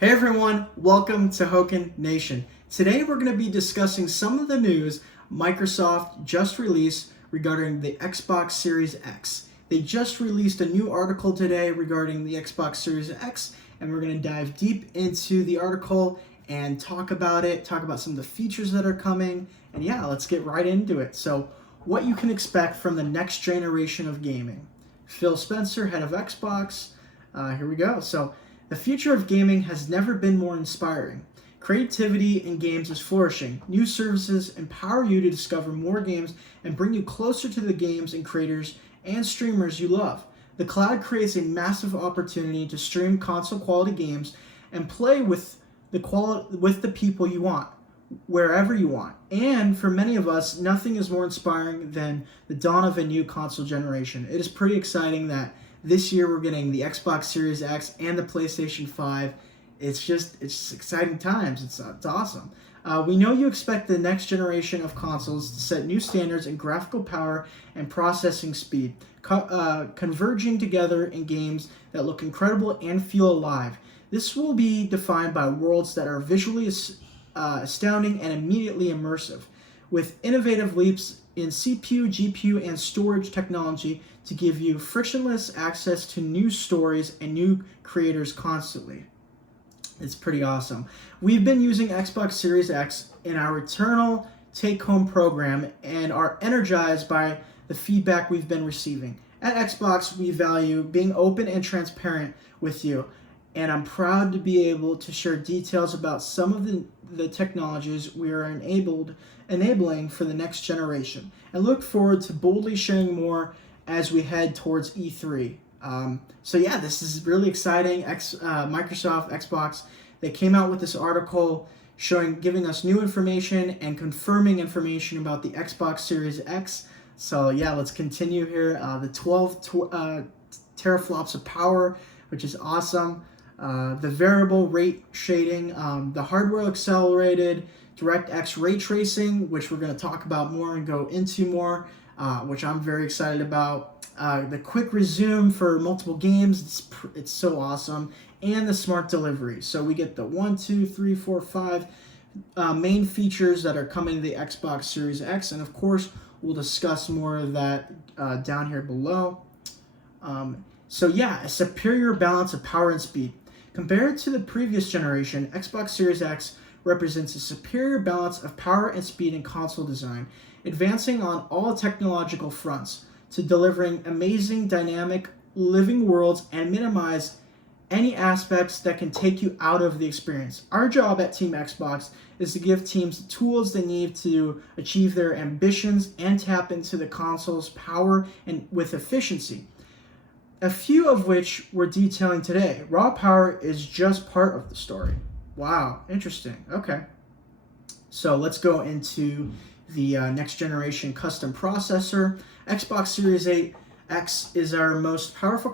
Hey everyone, welcome to Hoken Nation. Today we're going to be discussing some of the news Microsoft just released regarding the Xbox Series X. They just released a new article today regarding the Xbox Series X, and we're going to dive deep into the article and talk about it, talk about some of the features that are coming, and yeah, let's get right into it. So, what you can expect from the next generation of gaming. Phil Spencer, head of Xbox. Here we go. So, the future of gaming has never been more inspiring. Creativity in games is flourishing. New services empower you to discover more games and bring you closer to the games and creators and streamers you love. The cloud creates a massive opportunity to stream console quality games and play with the people you want, wherever you want. And for many of us, nothing is more inspiring than the dawn of a new console generation. It is pretty exciting that this year we're getting the Xbox Series X and the PlayStation 5. It's exciting times. It's awesome. We know you expect the next generation of consoles to set new standards in graphical power and processing speed, converging together in games that look incredible and feel alive. This will be defined by worlds that are visually astounding and immediately immersive, with innovative leaps in CPU, GPU, and storage technology to give you frictionless access to new stories and new creators constantly. It's pretty awesome. We've been using Xbox Series X in our eternal take-home program and are energized by the feedback we've been receiving. At Xbox, we value being open and transparent with you, and I'm proud to be able to share details about some of the technologies we are enabling for the next generation, and look forward to boldly sharing more as we head towards E3. So yeah, this is really exciting. Microsoft, Xbox, they came out with this article giving us new information and confirming information about the Xbox Series X. So yeah, let's continue here. The 12 teraflops of power, which is awesome. The variable rate shading, the hardware accelerated DirectX ray tracing, which we're going to talk about more and go into more, which I'm very excited about. The quick resume for multiple games, it's so awesome. And the smart delivery. So we get the 1, 2, 3, 4, 5 main features that are coming to the Xbox Series X. And of course, we'll discuss more of that down here below. So yeah, a superior balance of power and speed. Compared to the previous generation, Xbox Series X represents a superior balance of power and speed in console design, advancing on all technological fronts to delivering amazing, dynamic, living worlds and minimize any aspects that can take you out of the experience. Our job at Team Xbox is to give teams the tools they need to achieve their ambitions and tap into the console's power and with efficiency. A few of which we're detailing today. Raw power is just part of the story. Wow, interesting. Okay. So let's go into the next generation custom processor. Xbox Series 8 X is our most powerful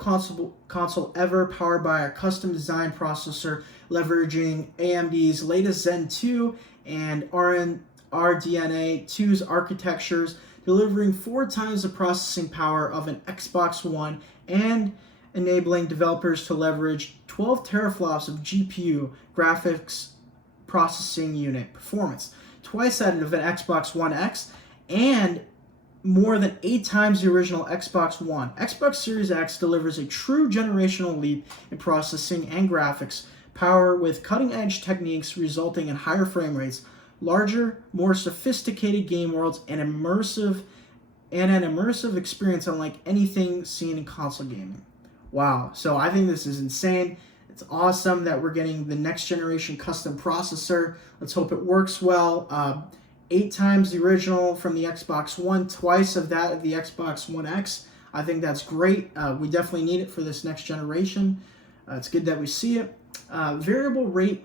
console ever, powered by a custom design processor leveraging AMD's latest Zen 2 and RDNA 2's architectures, delivering 4 times the processing power of an Xbox One and enabling developers to leverage 12 teraflops of GPU graphics processing unit performance, twice that of an Xbox One X, and more than 8 times the original Xbox One. Xbox Series X delivers a true generational leap in processing and graphics power with cutting-edge techniques resulting in higher frame rates, larger, more sophisticated game worlds, and an immersive experience unlike anything seen in console gaming. Wow, so I think this is insane. It's awesome that we're getting the next generation custom processor. Let's hope it works well. 8 times the original from the Xbox One, twice of that of the Xbox One X. I think that's great. We definitely need it for this next generation. It's good that we see it. Variable rate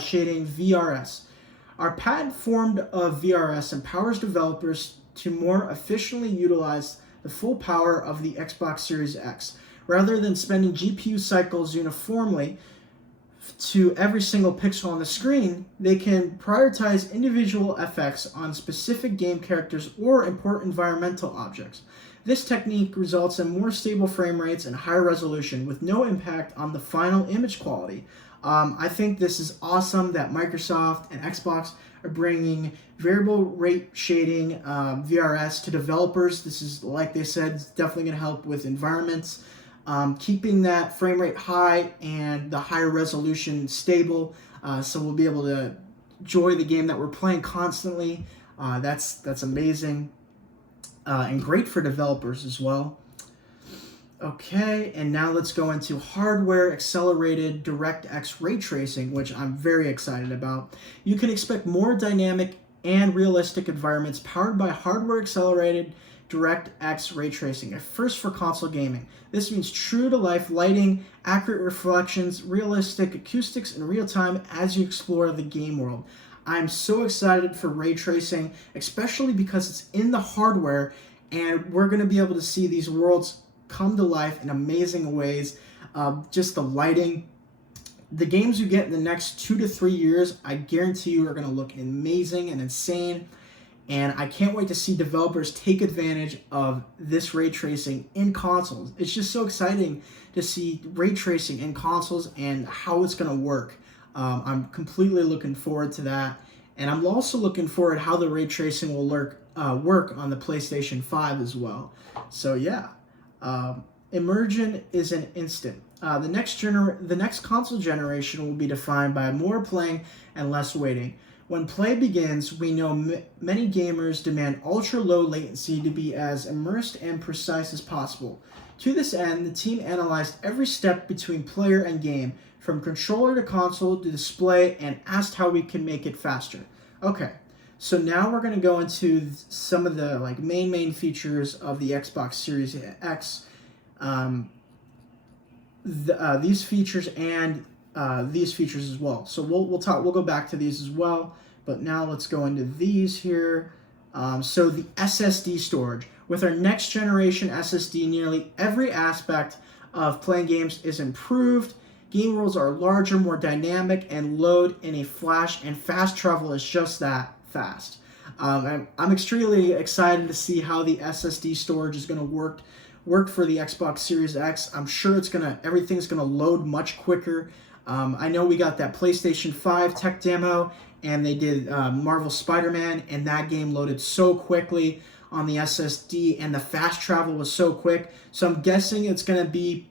shading VRS. Our patent formed of VRS empowers developers to more efficiently utilize the full power of the Xbox Series X. Rather than spending GPU cycles uniformly to every single pixel on the screen, they can prioritize individual effects on specific game characters or import environmental objects. This technique results in more stable frame rates and higher resolution with no impact on the final image quality, I think this is awesome that Microsoft and Xbox are bringing variable rate shading VRS to developers. This is, like they said, definitely going to help with environments, keeping that frame rate high and the higher resolution stable, so we'll be able to enjoy the game that we're playing constantly. That's amazing and great for developers as well. Okay, and now let's go into hardware accelerated DirectX ray tracing, which I'm very excited about. You can expect more dynamic and realistic environments powered by hardware accelerated DirectX ray tracing, a first for console gaming. This means true to life lighting, accurate reflections, realistic acoustics in real time as you explore the game world. I'm so excited for ray tracing, especially because it's in the hardware and we're going to be able to see these worlds come to life in amazing ways. Just the lighting, the games you get in the next 2 to 3 years, I guarantee you are going to look amazing and insane. And I can't wait to see developers take advantage of this ray tracing in consoles. It's just so exciting to see ray tracing in consoles and how it's going to work. I'm completely looking forward to that. And I'm also looking forward to how the ray tracing will work on the PlayStation 5 as well. So yeah. Immersion is an instant. The next console generation will be defined by more playing and less waiting. When play begins, we know many gamers demand ultra-low latency to be as immersed and precise as possible. To this end, the team analyzed every step between player and game, from controller to console to display, and asked how we can make it faster. Okay. So now we're going to go into some of the main features of the Xbox Series X. These features and these features as well. So we'll go back to these as well. But now let's go into these here. So the SSD storage. With our next generation SSD, nearly every aspect of playing games is improved. Game worlds are larger, more dynamic, and load in a flash, and fast travel is just that. Fast. I'm extremely excited to see how the SSD storage is going to work for the Xbox Series X. I'm sure everything's gonna load much quicker. I know we got that PlayStation 5 tech demo, and they did Marvel Spider-Man, and that game loaded so quickly on the SSD, and the fast travel was so quick. So I'm guessing it's gonna be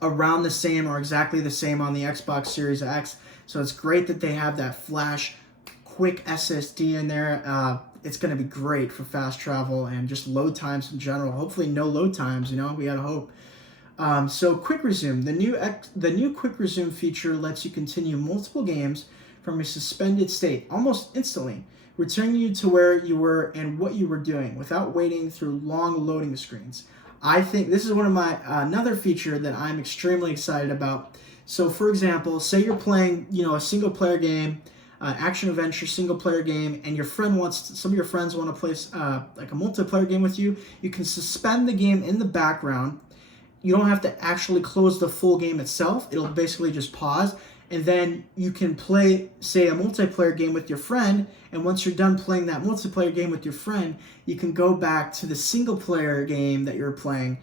around the same or exactly the same on the Xbox Series X. So it's great that they have that flash quick SSD in there. It's going to be great for fast travel and just load times in general. Hopefully no load times, we gotta hope. So quick resume. The new quick resume feature lets you continue multiple games from a suspended state almost instantly, returning you to where you were and what you were doing without waiting through long loading screens. I think this is one of my another feature that I'm extremely excited about. So for example, say you're playing, a single player game, action adventure single player game, and some of your friends want to play like a multiplayer game with you. You can suspend the game in the background. You don't have to actually close the full game itself. It'll basically just pause, and then you can play, say, a multiplayer game with your friend, and once you're done playing that multiplayer game with your friend, you can go back to the single player game that you're playing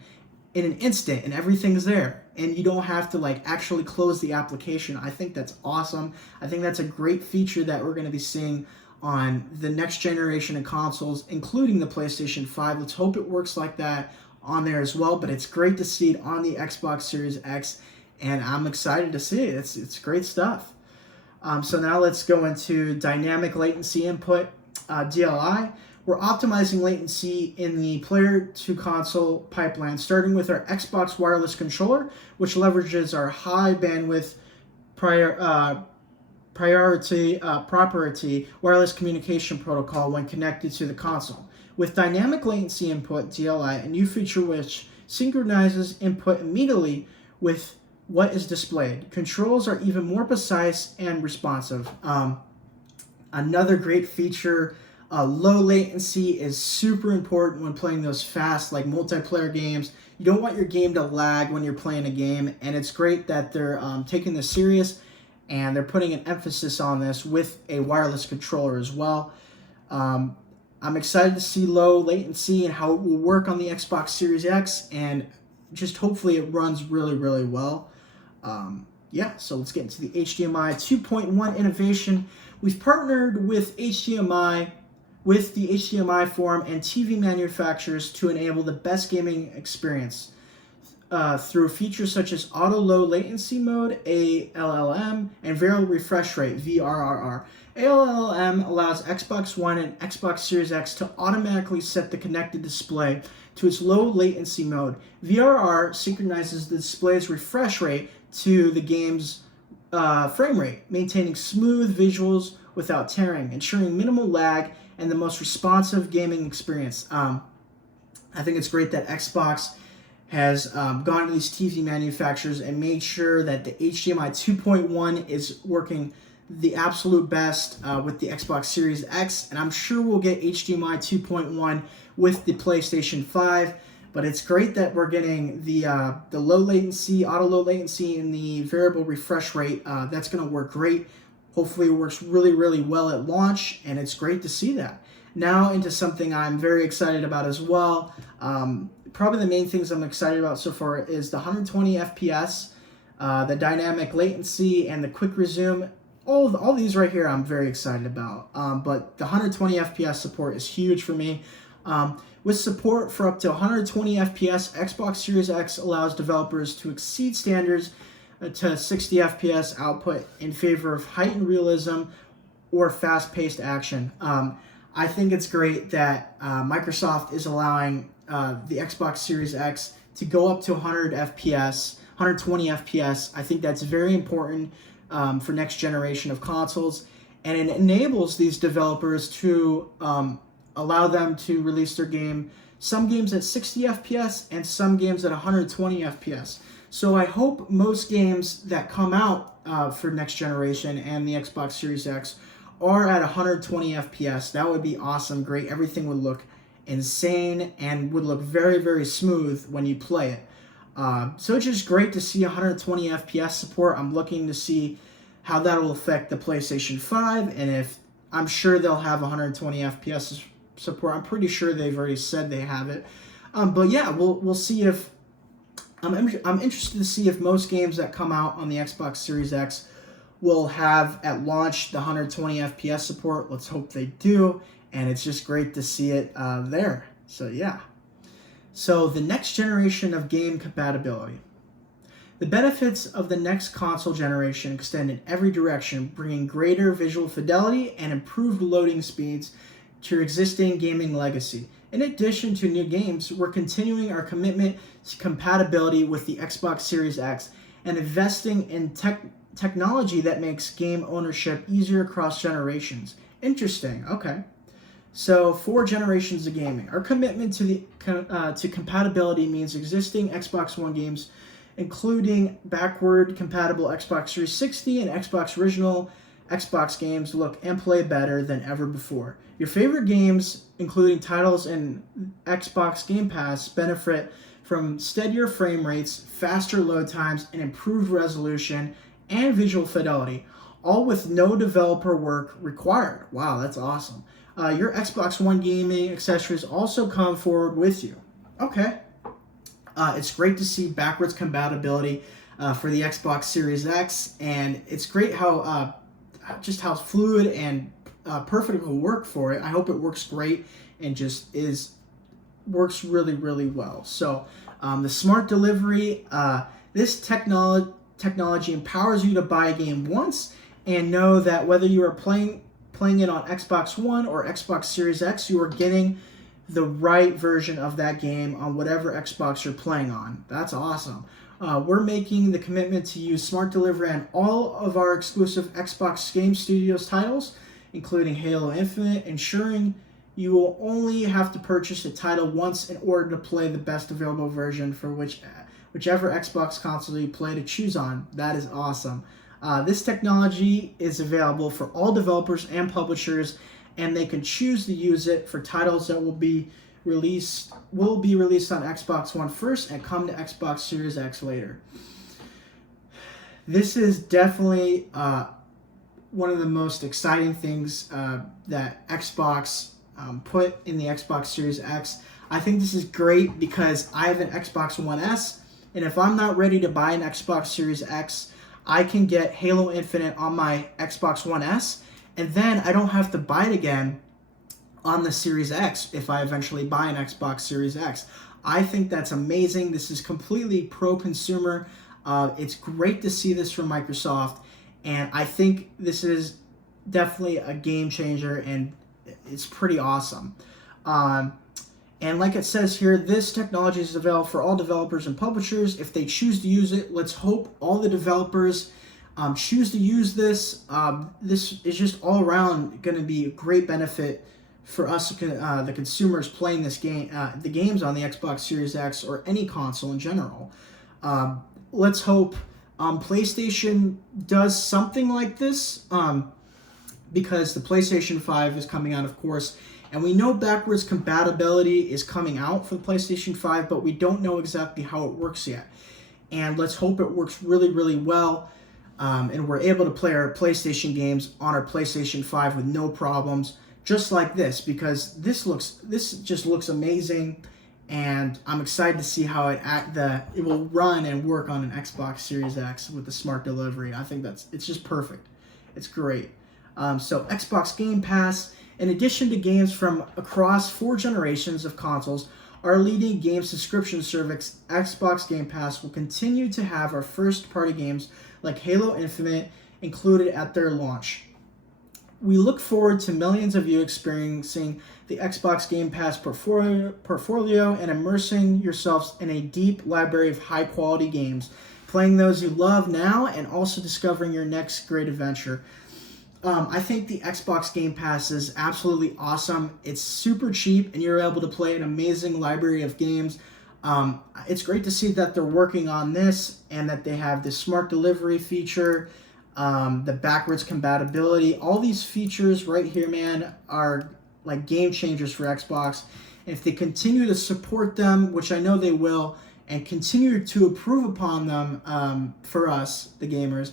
in an instant, and everything's there, and you don't have to actually close the application. I think that's awesome. I think that's a great feature that we're going to be seeing on the next generation of consoles, including the PlayStation 5. Let's hope it works like that on there as well, but it's great to see it on the Xbox Series X, and I'm excited to see it. It's great stuff. So now let's go into dynamic latency input, DLI. We're optimizing latency in the player-to-console pipeline, starting with our Xbox wireless controller, which leverages our high bandwidth proprietary wireless communication protocol when connected to the console. With dynamic latency input, DLI, a new feature which synchronizes input immediately with what is displayed. Controls are even more precise and responsive. Another great feature, low latency is super important when playing those fast multiplayer games. You don't want your game to lag when you're playing a game, and it's great that they're taking this serious and they're putting an emphasis on this with a wireless controller as well. I'm excited to see low latency and how it will work on the Xbox Series X, and just hopefully it runs really, really well. yeah, so let's get into the HDMI 2.1 innovation. We've partnered with HDMI, with the HDMI forum and TV manufacturers to enable the best gaming experience through features such as auto low latency mode, ALLM, and variable refresh rate, VRRR. ALLM allows Xbox One and Xbox Series X to automatically set the connected display to its low latency mode. VRR synchronizes the display's refresh rate to the game's frame rate, maintaining smooth visuals without tearing, ensuring minimal lag and the most responsive gaming experience. I think it's great that Xbox has gone to these TV manufacturers and made sure that the HDMI 2.1 is working the absolute best with the Xbox Series X, and I'm sure we'll get HDMI 2.1 with the PlayStation 5. But it's great that we're getting the low latency, auto low latency, and the variable refresh rate. That's going to work great. Hopefully it works really, really well at launch, and it's great to see that. Now into something I'm very excited about as well. Probably the main things I'm excited about so far is the 120 FPS, the dynamic latency, and the quick resume. All these right here I'm very excited about. But the 120 FPS support is huge for me. With support for up to 120 FPS, Xbox Series X allows developers to exceed standards to 60 FPS output in favor of heightened realism or fast-paced action. I think it's great that Microsoft is allowing the Xbox Series X to go up to 100 FPS, 120 FPS. I think that's very important for next generation of consoles, and it enables these developers to allow them to release their game, some games at 60 FPS and some games at 120 FPS. So I hope most games that come out for next generation and the Xbox Series X are at 120 FPS. That would be awesome, great. Everything would look insane and would look very, very smooth when you play it. So it's just great to see 120 FPS support. I'm looking to see how that will affect the PlayStation 5, and if I'm sure they'll have 120 FPS support. I'm pretty sure they've already said they have it. But yeah, we'll see if I'm interested to see if most games that come out on the Xbox Series X will have at launch the 120 FPS support. Let's hope they do, and it's just great to see it there. So yeah. So the next generation of game compatibility. The benefits of the next console generation extend in every direction, bringing greater visual fidelity and improved loading speeds to your existing gaming legacy. In addition to new games, we're continuing our commitment to compatibility with the Xbox Series X and investing in technology that makes game ownership easier across generations. Interesting. Okay. So 4 generations of gaming. Our commitment to compatibility means existing Xbox One games, including backward compatible Xbox 360 and Xbox original Xbox games, look and play better than ever before. Your favorite games, including titles in Xbox Game Pass, benefit from steadier frame rates, faster load times, and improved resolution and visual fidelity, all with no developer work required. Wow, that's awesome. Your Xbox One gaming accessories also come forward with you. Okay. It's great to see backwards compatibility for the Xbox Series X, and it's great how just how fluid and perfect it will work for it. I hope it works great and just works really, really well. So the smart delivery, this technology empowers you to buy a game once and know that whether you are playing it on Xbox One or Xbox Series X, you are getting the right version of that game on whatever Xbox you're playing on. That's awesome. We're making the commitment to use smart delivery on all of our exclusive Xbox Game Studios titles, including Halo Infinite, ensuring you will only have to purchase a title once in order to play the best available version for whichever Xbox console you play to choose on. That is awesome. This technology is available for all developers and publishers, and they can choose to use it for titles that will be released on Xbox One first and come to Xbox Series X later. This is definitely one of the most exciting things that Xbox put in the Xbox Series X. I think this is great because I have an Xbox One S, and if I'm not ready to buy an Xbox Series X, I can get Halo Infinite on my Xbox One S, and then I don't have to buy it again on the Series X if I eventually buy an Xbox Series X. I think that's amazing. This is completely pro-consumer. It's great to see this from Microsoft, and I think this is definitely a game changer, and it's pretty awesome. And like it says here, this technology is available for all developers and publishers if they choose to use it. Let's hope all the developers choose to use this. This is just all around going to be a great benefit for us, the consumers playing this game, the games on the Xbox Series X or any console in general. Let's hope PlayStation does something like this, because the PlayStation 5 is coming out, of course, and we know backwards compatibility is coming out for the PlayStation 5, but we don't know exactly how it works yet. And let's hope it works really, really well, and we're able to play our PlayStation games on our PlayStation 5 with no problems, just like this, because this just looks amazing, and I'm excited to see how it will run and work on an Xbox Series X with the smart delivery. I think it's just perfect. It's great. So Xbox Game Pass, in addition to games from across 4 generations of consoles, our leading game subscription service, Xbox Game Pass, will continue to have our first-party games like Halo Infinite included at their launch. We look forward to millions of you experiencing the Xbox Game Pass portfolio and immersing yourselves in a deep library of high-quality games, playing those you love now and also discovering your next great adventure. I think the Xbox Game Pass is absolutely awesome. It's super cheap, and you're able to play an amazing library of games. It's great to see that they're working on this and that they have the smart delivery feature, the backwards compatibility. All these features right here, man, are like game changers for Xbox. And if they continue to support them, which I know they will, and continue to improve upon them for us, the gamers,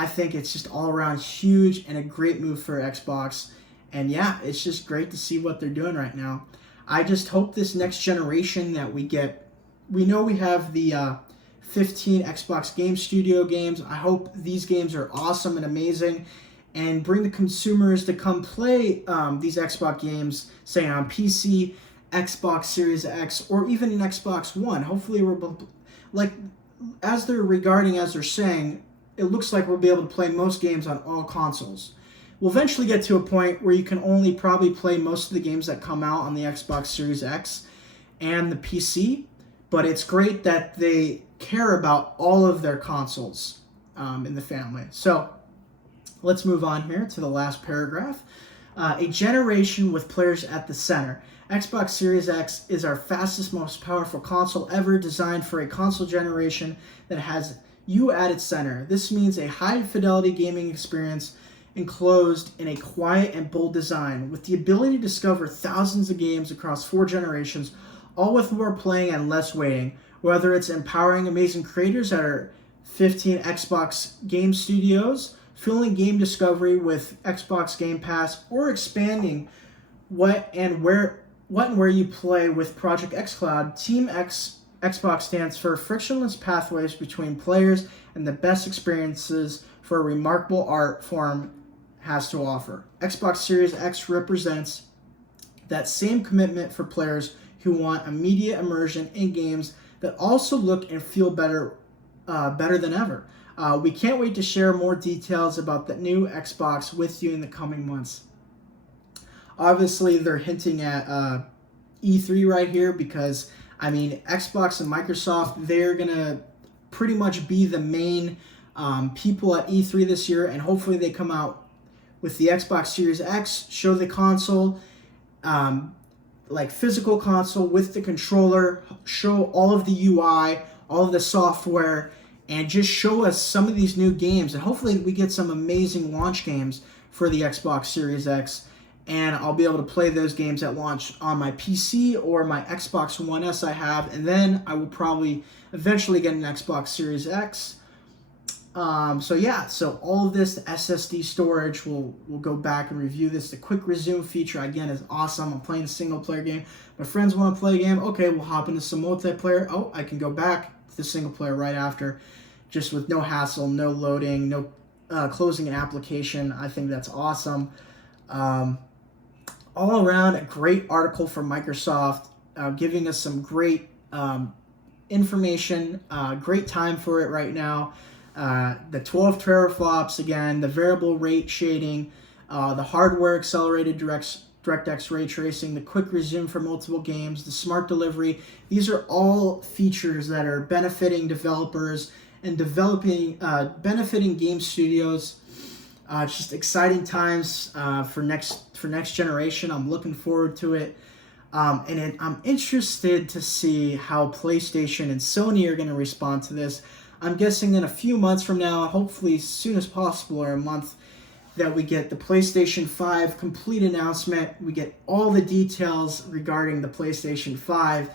I think it's just all around huge and a great move for Xbox. And yeah, it's just great to see what they're doing right now. I just hope this next generation that we get, we know we have the 15 Xbox Game Studio games. I hope these games are awesome and amazing and bring the consumers to come play these Xbox games, say on PC, Xbox Series X, or even an Xbox One. Hopefully, like as they're saying, it looks like we'll be able to play most games on all consoles. We'll eventually get to a point where you can only probably play most of the games that come out on the Xbox Series X and the PC, but it's great that they care about all of their consoles in the family. So let's move on here to the last paragraph. A generation with players at the center. Xbox Series X is our fastest, most powerful console ever, designed for a console generation that has you at its center. This means a high-fidelity gaming experience enclosed in a quiet and bold design, with the ability to discover thousands of games across 4 generations, all with more playing and less waiting. Whether it's empowering amazing creators at our 15 Xbox Game Studios, fueling game discovery with Xbox Game Pass, or expanding what and where you play with Project xCloud, Team Xbox stands for frictionless pathways between players and the best experiences for a remarkable art form has to offer. Xbox Series X represents that same commitment for players who want immediate immersion in games that also look and feel better than ever. We can't wait to share more details about the new Xbox with you in the coming months. Obviously, they're hinting at E3 right here because, I mean, Xbox and Microsoft, they're going to pretty much be the main people at E3 this year, and hopefully they come out with the Xbox Series X, show the console, like physical console with the controller, show all of the UI, all of the software, and just show us some of these new games. And hopefully we get some amazing launch games for the Xbox Series X, and I'll be able to play those games at launch on my PC or my Xbox One S I have, and then I will probably eventually get an Xbox Series X. So all of this, the SSD storage, we'll go back and review this. The quick resume feature, again, is awesome. I'm playing a single player game. My friends want to play a game. Okay, we'll hop into some multiplayer. Oh, I can go back to the single player right after. just with no hassle, no loading, no closing an application. I think that's awesome. All around, a great article from Microsoft, giving us some great information. Great time for it right now. The 12 teraflops again, the variable rate shading, the hardware accelerated DirectX ray tracing, the quick resume for multiple games, the smart delivery. These are all features that are benefiting developers and benefiting game studios. It's just exciting times for next generation. I'm looking forward to it. I'm interested to see how PlayStation and Sony are going to respond to this. I'm guessing in a few months from now, hopefully as soon as possible, or a month, that we get the PlayStation 5 complete announcement. We get all the details regarding the PlayStation 5,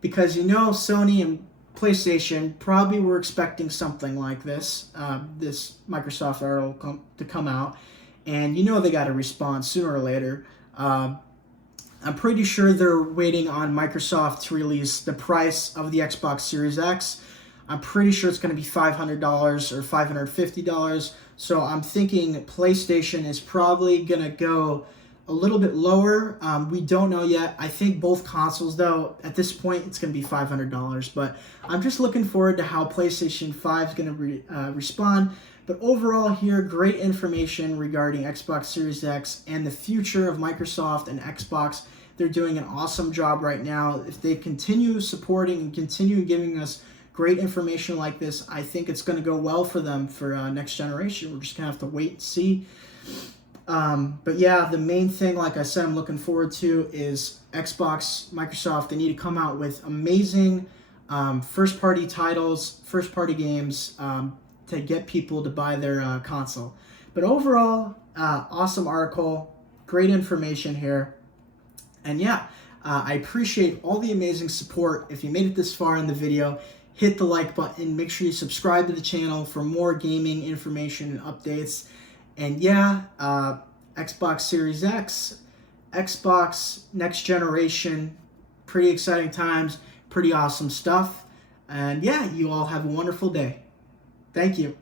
because Sony and PlayStation probably were expecting something like this, this Microsoft article to come out, and they got a response sooner or later. I'm pretty sure they're waiting on Microsoft to release the price of the Xbox Series X. I'm pretty sure it's going to be $500 or $550. So I'm thinking PlayStation is probably going to go a little bit lower. We don't know yet. I think both consoles, though, at this point, it's going to be $500. But I'm just looking forward to how PlayStation 5 is going to respond. But overall here, great information regarding Xbox Series X and the future of Microsoft and Xbox. They're doing an awesome job right now. If they continue supporting and continue giving us great information like this, I think it's going to go well for them for next generation. We're just going to have to wait and see. But yeah, the main thing, like I said, I'm looking forward to is Xbox, Microsoft. They need to come out with amazing first-party titles, first-party games to get people to buy their console. But overall, awesome article, great information here. And yeah, I appreciate all the amazing support. If you made it this far in the video, hit the like button. Make sure you subscribe to the channel for more gaming information and updates. And yeah, Xbox Series X, Xbox next generation, pretty exciting times, pretty awesome stuff. And yeah, you all have a wonderful day. Thank you.